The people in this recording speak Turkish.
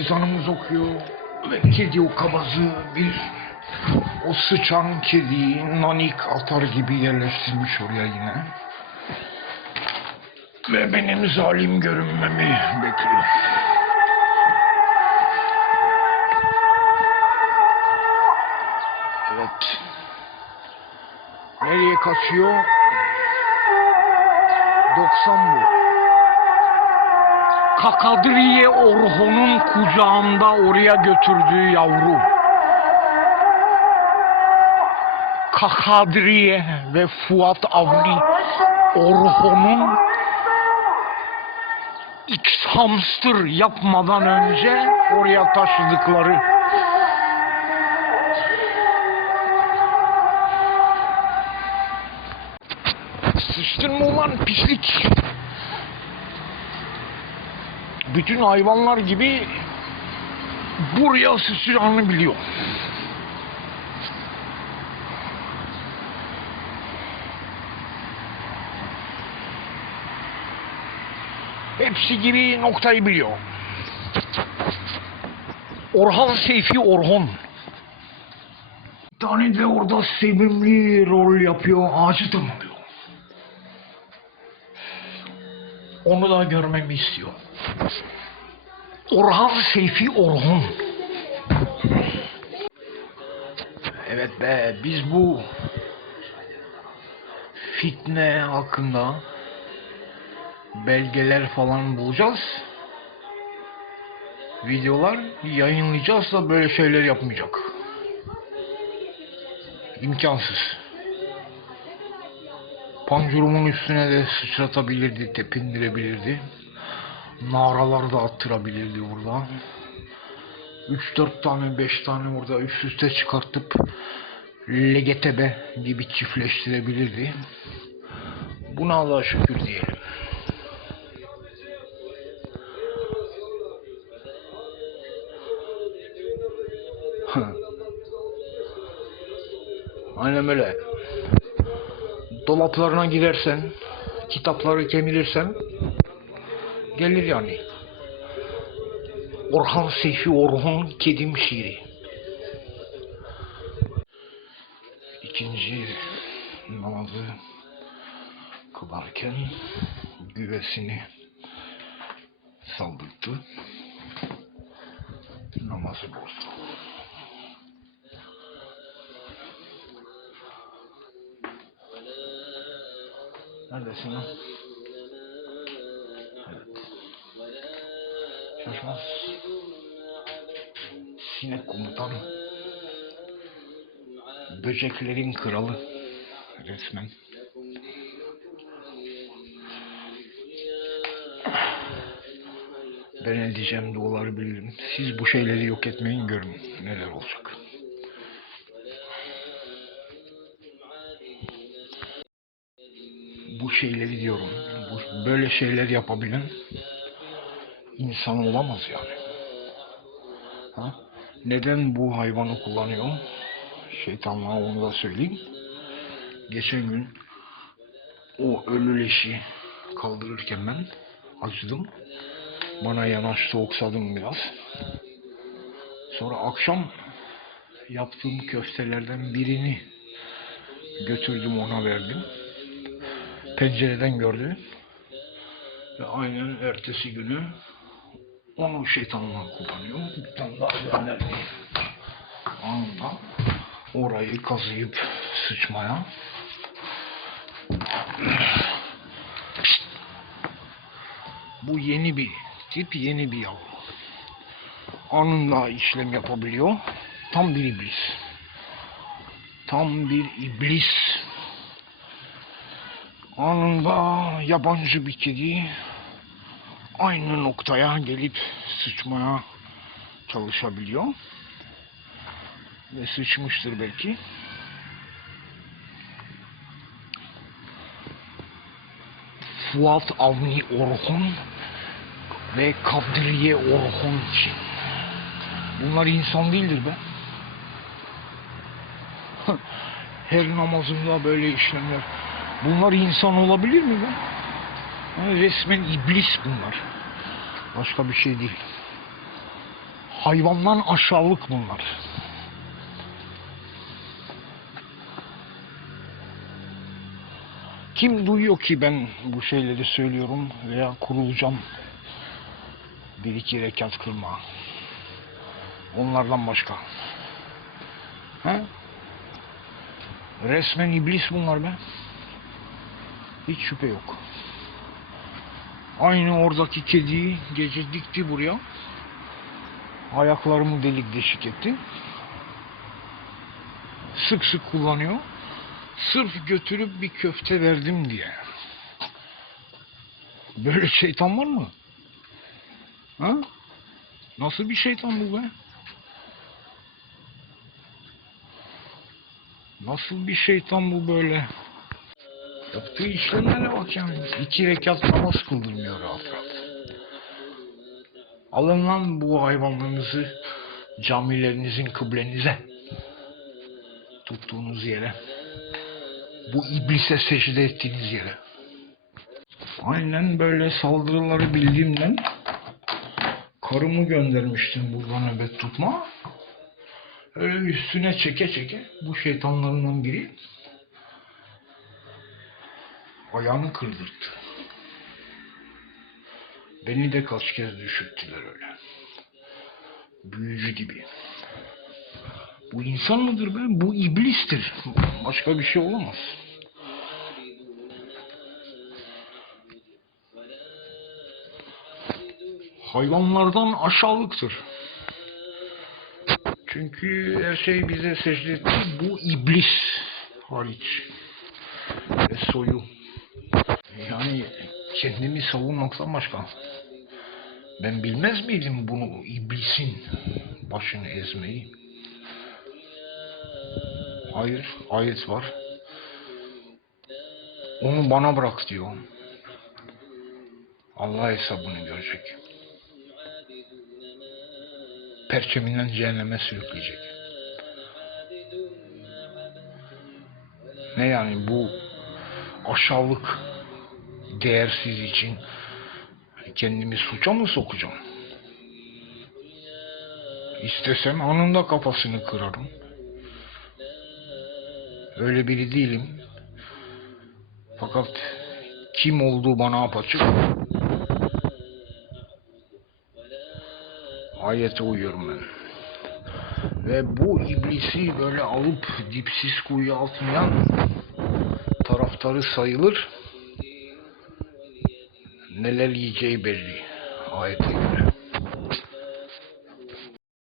ezanımız okuyor. Kedi o kabazı bir o sıçan kediyi nanik atar gibi yerleştirmiş oraya yine. Ve benim zalim görünmemi bekliyor. Evet. Nereye kaçıyor? 90 bu. Kakadriye Orhon'un kucağında oraya götürdüğü yavru. Kakadriye ve Fuat Avni Orhon'un X hamster yapmadan önce oraya taşıdıkları Sıçtın mı ulan pislik? Bütün hayvanlar gibi buraya sıçacağını biliyor. Hepsi gibi noktayı biliyor. Orhan Seyfi Orhon. Tane de orada sevimli rol yapıyor, ağacı tırmalıyor. Onu da görmemi istiyor. Orhan Seyfi Orhun. Evet be biz bu fitne hakkında belgeler falan bulacağız. Videolar yayınlayacağız da böyle şeyler yapmayacak. İmkansız. Pancurumun üstüne de sıçratabilirdi, tepindirebilirdi. Naralar da attırabilirdi burada. 3-4 tane 5 tane burada üst üste çıkartıp legetebe gibi çiftleştirebilirdi. Buna Allah'a şükür diyelim. Aynen öyle. Dolaplarına girersen, kitapları kemirirsen gelir yani. Orhan Seyfi Orhun Kedim şiiri. İkinci namazı kılarken güvesini saldırdı. Namazı bozdu. Neredesin lan? Şaşmaz. Sinek komutan. Böceklerin kralı. Resmen. Ben ne diyeceğim duaları bilirim. Siz bu şeyleri yok etmeyin görün neler olacak. bu şeyleri diyorum. Bu, böyle şeyler yapabilen insan olamaz yani. Ha? Neden bu hayvanı kullanıyor? Şeytanlığa onu da söyleyeyim. Geçen gün o ölü leşi kaldırırken ben acıdım. Bana yanaştı oksadım biraz. Sonra akşam yaptığım köftelerden birini götürdüm ona verdim pencereden gördü. Ve aynen ertesi günü onu şeytanla kullanıyor. Bir tane daha gönderdi. Anında orayı kazıyıp sıçmaya. Bu yeni bir tip, yeni bir yavru. Anında işlem yapabiliyor. Tam bir iblis. Tam bir iblis anında yabancı bir kedi aynı noktaya gelip sıçmaya çalışabiliyor. Ve sıçmıştır belki. Fuat Avni Orhun ve Kadriye Orhun için. Bunlar insan değildir be. Her namazında böyle işlemler. Bunlar insan olabilir mi be? Resmen iblis bunlar. Başka bir şey değil. Hayvandan aşağılık bunlar. Kim duyuyor ki ben bu şeyleri söylüyorum veya kurulacağım bir iki rekat kılma. Onlardan başka. He? Resmen iblis bunlar be. Hiç şüphe yok. Aynı oradaki kediyi gece dikti buraya. Ayaklarımı delik deşik etti. Sık sık kullanıyor. Sırf götürüp bir köfte verdim diye. Böyle şeytan var mı? Ha? Nasıl bir şeytan bu be? Nasıl bir şeytan bu böyle? Yaptığı işlemlere bak yani. İki rekat namaz kıldırmıyor rahat rahat. Alın lan bu hayvanlarınızı camilerinizin kıblenize. Tuttuğunuz yere. Bu iblise secde ettiğiniz yere. Aynen böyle saldırıları bildiğimden karımı göndermiştim burada nöbet tutma. Öyle üstüne çeke çeke bu şeytanlarından biri ayağını kırdırttı. Beni de kaç kez düşürttüler öyle. Büyücü gibi. Bu insan mıdır be? Bu iblistir. Başka bir şey olamaz. Hayvanlardan aşağılıktır. Çünkü her şey bize secde etti. Bu iblis hariç. Ve soyu. Yani kendimi savunmaktan başka. Ben bilmez miydim bunu iblisin başını ezmeyi? Hayır, ayet var. Onu bana bırak diyor. Allah hesabını görecek. Perçeminden cehenneme sürükleyecek. Ne yani bu aşağılık değersiz için kendimi suça mı sokacağım? İstesem anında kafasını kırarım. Öyle biri değilim. Fakat kim olduğu bana apaçık. Ayete uyuyorum ben. Ve bu iblisi böyle alıp dipsiz kuyuya atmayan taraftarı sayılır. Neler yiyeceği belli. Göre.